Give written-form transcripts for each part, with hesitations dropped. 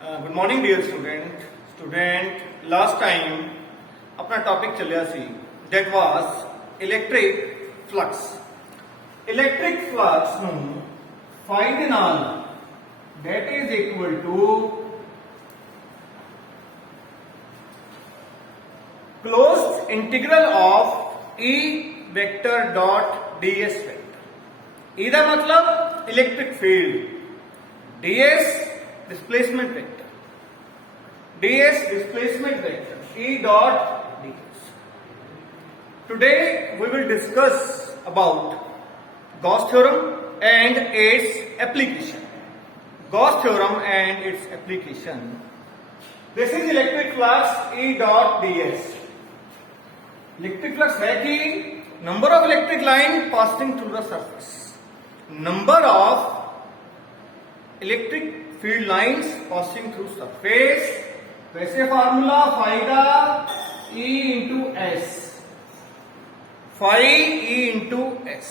Good morning dear student last time अपना topic चलिया सी दैट वाज इलेक्ट्रिक फ्लक्स ਨੂੰ फाइंड ਨਾਲ that is equal to closed integral of E vector dot ds vector। E ਦਾ मतलब electric field, ds displacement vector, ds displacement vector, E dot ds। Today we will discuss about Gauss theorem and its application। Gauss theorem and its application। This is electric flux E dot ds। Electric flux है कि number of electric line passing through the surface, number of electric field lines passing through surface. वैसे formula phi का E into S, phi E into S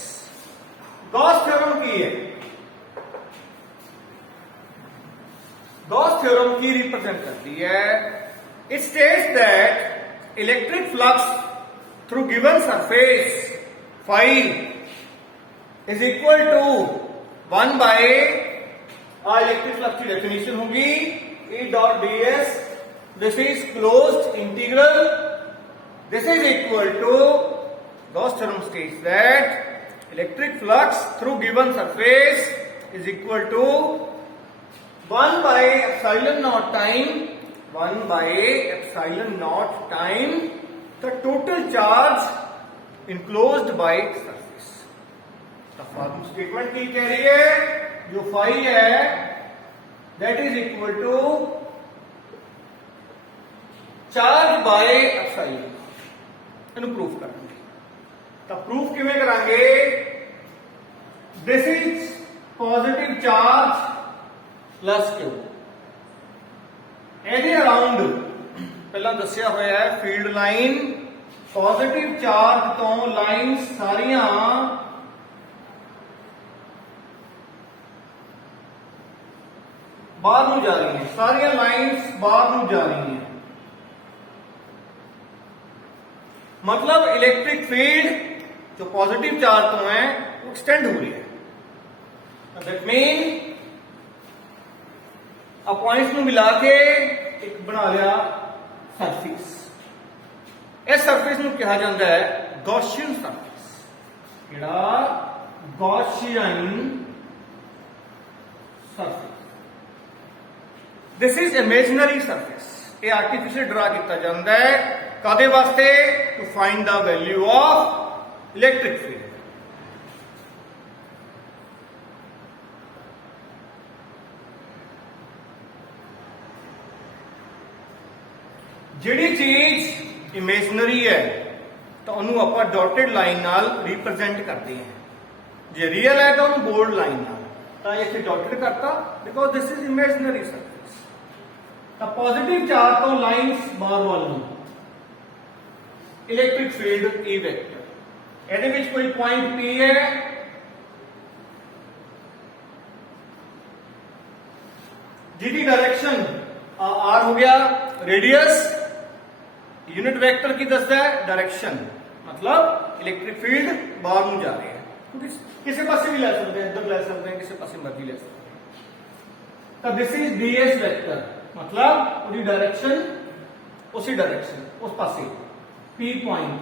Gauss theorem की है। Gauss theorem की represent करती है। It states that electric flux through given surface phi is equal to 1 by electric flux की definition होगी E dot ds। This is closed integral. This is equal to Gauss theorem states that electric flux through given surface is equal to 1 by epsilon naught time, 1 by epsilon naught time the total charge enclosed by surface। तो form statement की कह रही है जो phi है that is equal to charge by epsilon. ਇਹਨੂੰ proof ਕਰਾਂਗੇ। ਤਾਂ ਪ੍ਰੂਫ ਕਿਵੇਂ ਕਰਾਂਗੇ? This is positive charge plus Q। ਇਹਦੇ ਅਰਾਊਂਡ ਪਹਿਲਾਂ ਦੱਸਿਆ ਹੋਇਆ ਹੈ ਫੀਲਡ ਲਾਈਨ ਪੋਜ਼ਿਟਿਵ ਚਾਰਜ ਤੋਂ ਲਾਈਨ ਸਾਰੀਆਂ ਬਾਹਰ ਨੂੰ ਜਾ ਰਹੀਆਂ, ਸਾਰੀਆਂ ਲਾਈਨਸ ਬਾਹਰ ਨੂੰ ਜਾ ਰਹੀਆਂ। मतलब इलेक्ट्रिक फील्ड जो पॉजिटिव चार्ज तो है वो एक्सटेंड हो रही है। दैट मीन अब पॉइंट्स ਨੂੰ ਮਿਲਾ ਕੇ ਇੱਕ ਬਣਾ ਲਿਆ ਸਰਫੇਸ। ਇਸ ਸਰਫੇਸ ਨੂੰ ਕਿਹਾ ਜਾਂਦਾ ਹੈ ਗੌਸੀਅਨ ਸਰਫੇਸ। ਕਿਹੜਾ? Gaussian surface. This is imaginary surface. ਇਹ ਆਰਟੀਫੀਸ਼ੀਅਲ ਡਰਾ ਕੀਤਾ ਜਾਂਦਾ ਹੈ ਕਾਦੇ ਵਾਸਤੇ? To find the value of electric field. ਜਿਹੜੀ ਚੀਜ਼ ਇਮੇਜਨਰੀ ਹੈ ਤਾਂ ਉਹਨੂੰ ਆਪਾਂ ਡਾਟਡ ਲਾਈਨ ਨਾਲ ਰਿਪਰੈਜ਼ੈਂਟ ਕਰਦੇ ਹਾਂ। ਜੇ ਰੀਅਲ ਹੈ ਤਾਂ ਉਹਨੂੰ ਬੋਲਡ ਲਾਈਨ ਨਾਲ। ਤਾਂ ਇੱਥੇ ਡਾਟਡ ਕਰਤਾ because this is imaginary surface. ਤਾਂ ਪੋਜ਼ਿਟਿਵ ਚਾਰਜ ਤੋਂ ਲਾਈਨਸ ਬਾਹਰ ਵੱਲ ਨੂੰ इलेक्ट्रिक फील्ड E वेक्टर। ਇਹਦੇ ਵਿੱਚ ਕੋਈ ਪੁਆਇੰਟ P ਹੈ, ਜਿਹਦੀ डायरेक्शन R ਹੋ ਗਿਆ। रेडियस यूनिट वेक्टर की दसदा है डायरेक्शन, मतलब इलेक्ट्रिक फील्ड बाहर ਨੂੰ ਜਾ ਰਹੀ ਹੈ। क्योंकि ਕਿਸੇ ਪਾਸੇ ਵੀ ਲੈ ਸਕਦੇ हैं, इधर ले सकते हैं, ਕਿਸੇ ਪਾਸੇ मर्जी ले सकते हैं। तो दिस इज ds वेक्टर, मतलब उसकी डायरेक्शन उसी डायरेक्शन उस पासे P point।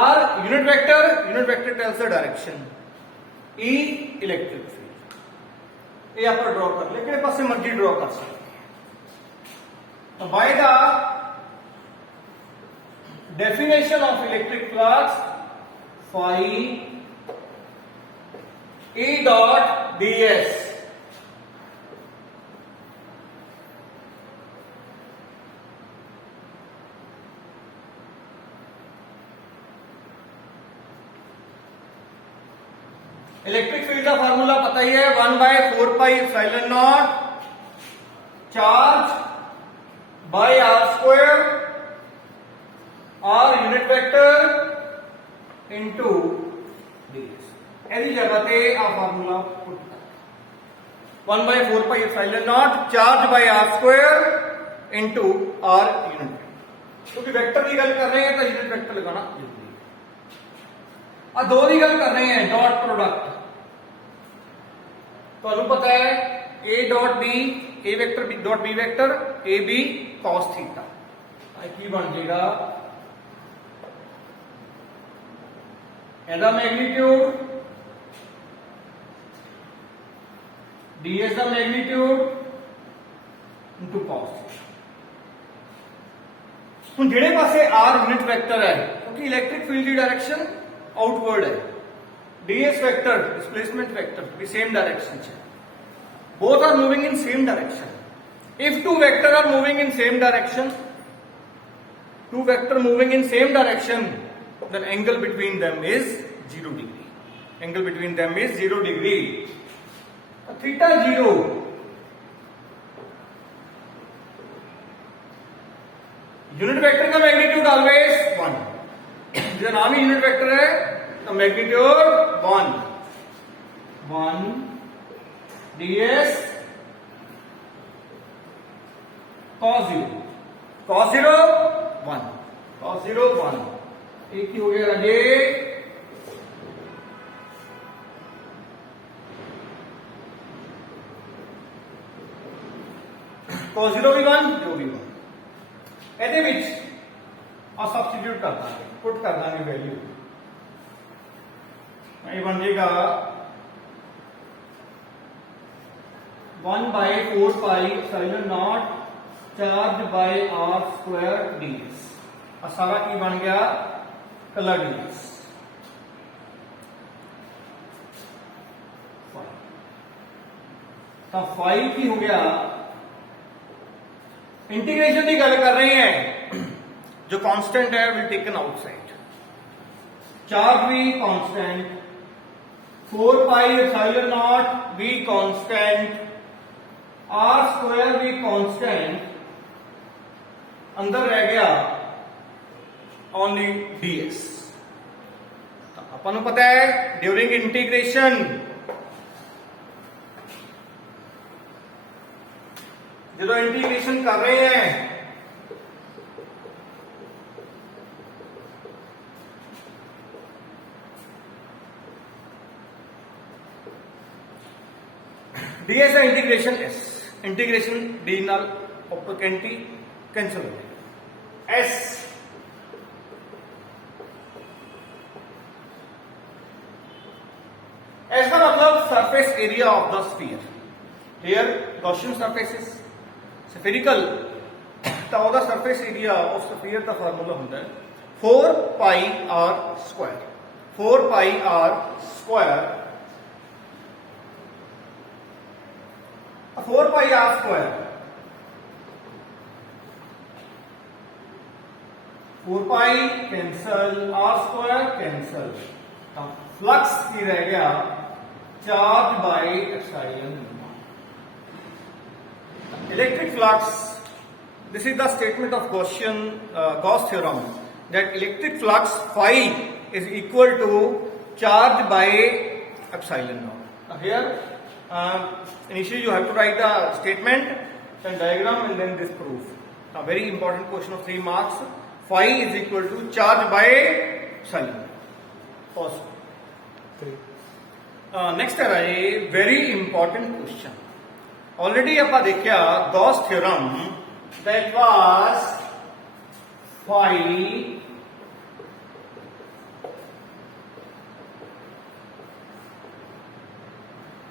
R unit vector tells the direction। E electric field। ये आप ड्रॉ कर ले, किसी पासे मर्जी ड्रॉ कर सकते हैं। तो by the definition of electric flux phi E dot ds electric field का फार्मूला पता ही है 1 by 4 pi epsilon naught charge by r square r unit vector into ds। ਇਹਦੀ ਜਗ੍ਹਾ ਤੇ ਆ ਫਾਰਮੂਲਾ ਪੁੱਟ ਕਰ। 1 by 4 pi epsilon naught charge by r square into r unit, क्योंकि vector की गल कर रहे हैं तो यूनिट वेक्टर लगाना जरूरी है। अब दो की गल कर रहे हैं डॉट प्रोडक्ट, तो पता है a dot b, a vector b dot b vector a b cos theta की बन जाएगा एदा मैग्नीट्यूड ds का मैग्नीट्यूड इनटू cos। ਹੁਣ ਜਿਹੜੇ ਪਾਸੇ r यूनिट वेक्टर है क्योंकि इलेक्ट्रिक फील्ड की डायरेक्शन आउटवर्ड है, ds वेक्टर डिस्प्लेसमेंट वेक्टर भी सेम डायरेक्शन है, both are moving in same direction. If two vector are moving in same direction, two vector moving in same direction, then angle between them is 0 degree. Angle between them is 0 degree. Theta 0. Unit vector का magnitude always 1, जिसका नाम ही unit vector है तो magnitude 1 ds cos 0 1 cos 0 1 एक ही हो गया राजे। cos 0 भी 1 जो भी 1 ਇਹਦੇ ਵਿੱਚ ਆ ਸਬਸਟੀਟਿਊਟ ਕਰ ਦਾਂਗੇ, ਪੁੱਟ ਕਰ ਦਾਂਗੇ ਵੈਲਿਊ, ਇਹ ਬਣ ਜਾਏਗਾ 1 by 4 pi epsilon naught charge by r square ds। सारा की बन गया कलर ds। तो 5 की हो गया, इंटीग्रेशन की गल कर रहे हैं, जो कांस्टेंट है विल टेकन आउटसाइड, चार्ज भी कांस्टेंट, 4 पाई एप्सिलॉन नॉट भी कांस्टेंट, r स्क्वायर भी कांस्टेंट, अंदर रह गया ओनली ds। तो अपन को पता है ड्यूरिंग इंटीग्रेशन जो इंटीग्रेशन कर रहे हैं ds है इंटीग्रेशन s, इंटीग्रेशन d नाल ऑपोकेंटी कैंसिल हो गया s का मतलब surface area of the sphere. Here Gaussian surfaces spherical तो ਉਹਦਾ surface area of sphere the formula ਹੁੰਦਾ ਹੈ 4 ਪਾਈ r ਸਕੁਆਇਰ, 4 ਪਾਈ r ਸਕੁਆਇਰ, 4 ਪਾਈ r ਸਕੁਆਇਰ, 4 पाई कैंसल, r स्क्वायर कैंसल, तो फ्लक्स की रह गया charge by epsilon. Electric flux, this is the statement of Gauss theorem that electric flux phi is equal to charge by epsilon naught. Now here initially you have to write the statement, then diagram, and then this proof. Now very important question of 3 marks. Phi is equal to charge by epsilon. First. Next है very important question. Already ਆਪਾਂ देखा Gauss theorem that was phi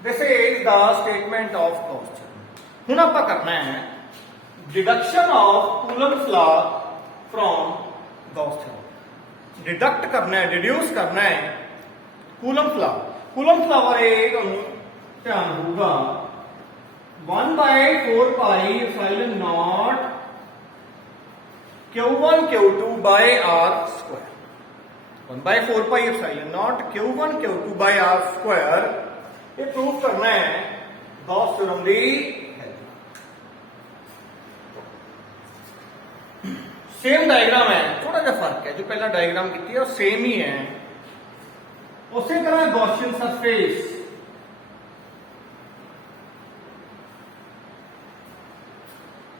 this is the statement of Gauss theorem. ਹੁਣ ਆਪਾਂ करना है deduction of Coulomb's law from Gauss theorem. Deduct करना है, deduce करना है Coulomb's law. Coulomb's law बारे ਤੁਹਾਨੂੰ ਧਿਆਨ ਹੋਊਗਾ 1 by 4 pi epsilon naught q1 q2 by r square. 1 by 4 pi epsilon naught q1 q2 by r square ये proof करना है गॉस थ्योरम की हेल्प। सेम डायग्राम है, थोड़ा सा फर्क है, जो पहला डायग्राम की थी वो सेम ही है। उसी तरह गॉसियन सरफेस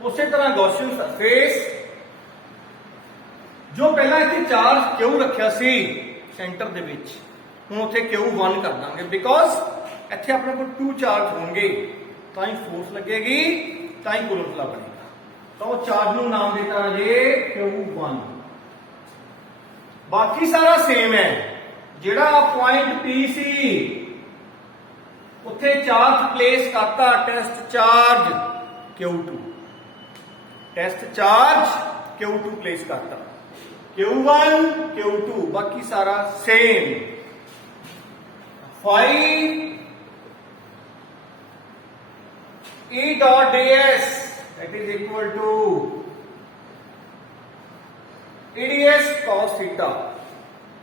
ਉਸੇ ਤਰ੍ਹਾਂ ਗੌਸੀਅਨ ਸਰਫੇਸ ਜੋ ਪਹਿਲਾਂ ਇੱਥੇ ਚਾਰਜ ਕਿਉਂ ਰੱਖਿਆ ਸੀ ਸੈਂਟਰ ਦੇ ਵਿੱਚ, ਹੁਣ ਉੱਥੇ Q1 ਕਰ ਦਾਂਗੇ ਬਿਕੋਜ਼ ਇੱਥੇ ਆਪਣੇ ਕੋਲ 2 ਚਾਰਜ ਹੋਣਗੇ ਤਾਂ ਹੀ ਫੋਰਸ ਲੱਗੇਗੀ, ਤਾਂ ਹੀ ਕੂਲੰਬ ਲਾ ਬਣੇਗਾ। ਤਾਂ ਉਹ ਚਾਰਜ ਨੂੰ ਨਾਮ ਦਿੱਤਾ ਜੇ Q1। ਬਾਕੀ ਸਾਰਾ ਸੇਮ ਹੈ। ਜਿਹੜਾ ਪੁਆਇੰਟ P ਸੀ ਉੱਥੇ ਚਾਰਜ ਪਲੇਸ ਕਰਤਾ, test charge Q2, test charge Q2 place ਕਰਤਾ, Q1 Q2, ਬਾਕੀ ਸਾਰਾ same. Phi E dot ds that is equal to EDS cos theta,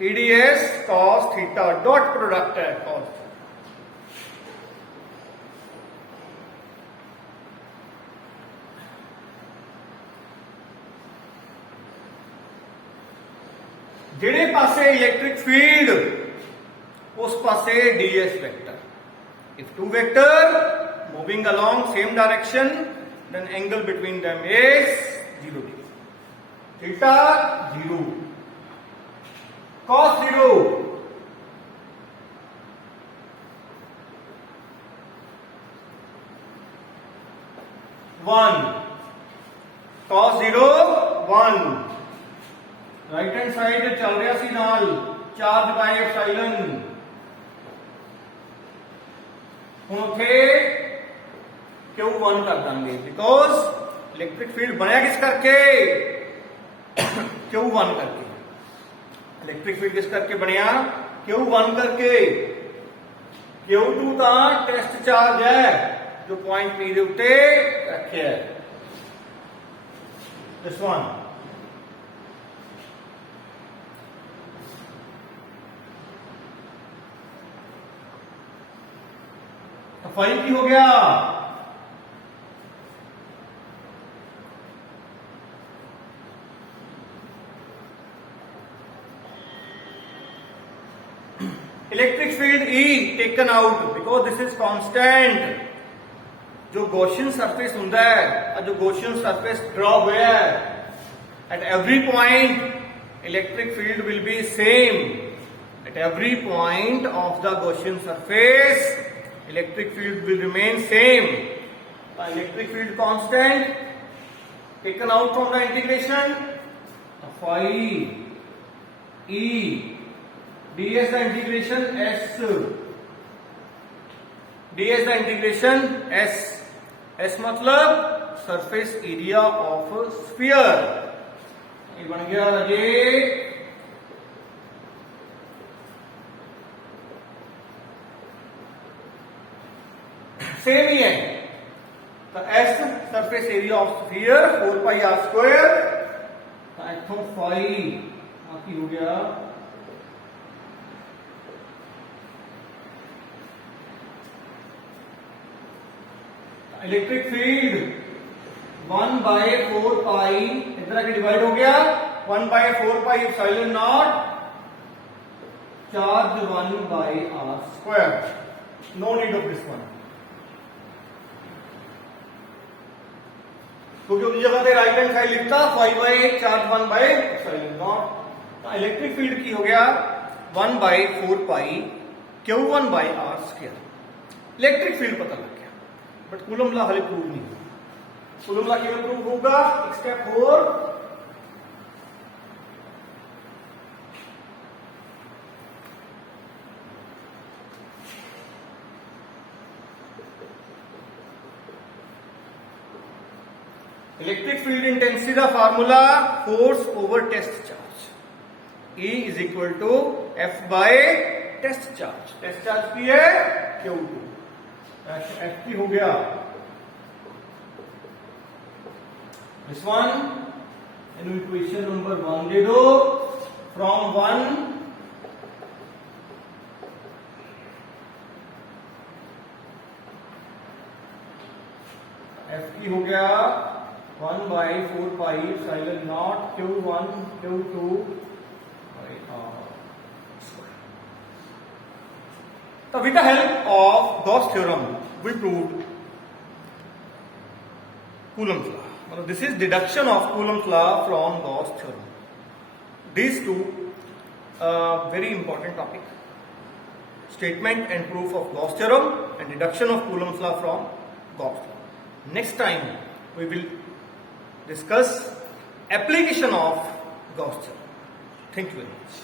EDS cos theta dot product है cos। जेड़े पासे electric field उस पासे ds vector। If two vector moving along same direction, then angle between them is 0 degree, theta 0, cos 0, one, cos 0 1, right hand side चल रहा सी नाल charge by epsilon, ਹੁਣ ਉੱਥੇ Q1 ਕਰ ਦਾਂਗੇ ਬਿਕੋਜ਼ ਇਲੈਕਟ੍ਰਿਕ ਫੀਲਡ ਬਣਿਆ ਕਿਸ ਕਰਕੇ, Q1 ਕਰਕੇ। ਇਲੈਕਟ੍ਰਿਕ ਫੀਲਡ ਕਿਸ ਕਰਕੇ ਬਣਿਆ, Q1 ਕਰਕੇ। Q2 ਤਾਂ ਟੈਸਟ ਚਾਰਜ ਹੈ ਜੋ ਪੁਆਇੰਟ P ਦੇ ਉੱਤੇ ਰੱਖਿਆ ਹੈ, ਦਿਸ ਵਨ। फाई की हो गया, electric field E taken out because this is constant. जो गॉसियन सरफेस होता है, जो गॉसियन सरफेस ड्रॉ हुआ है, at every point electric field will be same. At every point of the Gaussian surface electric field will remain same. Electric field constant taken out from the integration, phi E ds the integration s, ds the integration s, s मतलब surface area of sphere। ये बन गया राजे same ही है। तो S surface area of sphere 4 pi r square, इथों फाई बाकी हो गया इलेक्ट्रिक फील्ड 1 बाय 4 पाई इधर आके डिवाइड हो गया 1 by 4 pi epsilon not charge 1 by r square. No need of this one क्योंकि उस जगह पे राइट हैंड साइड लिखता 5 by charge 1 by epsilon not. तो इलेक्ट्रिक फील्ड की हो गया 1 by 4 pi Q1 by r square. Electric field पता लग गया, बट कूलम ला हले प्रूव नहीं हुआ। कूलम ला केवल प्रूव होगा स्टेप 4, इलेक्ट्रिक फील्ड इंटेंसिटी का formula force over test charge, E is equal to F by test charge. Test charge की है Q2, F की हो गया this one. In equation number 1 दे दो, फ्रॉम 1 F की हो गया 1 by 4 pi epsilon not Q1 Q2 by R square। So with the help of Gauss theorem we proved Coulomb's law। This is deduction of Coulomb's law from Gauss theorem. These two very important topic: statement and proof of Gauss theorem and deduction of Coulomb's law from Gauss theorem. Next time we will discuss application of Gauss theorem. Thank you very much.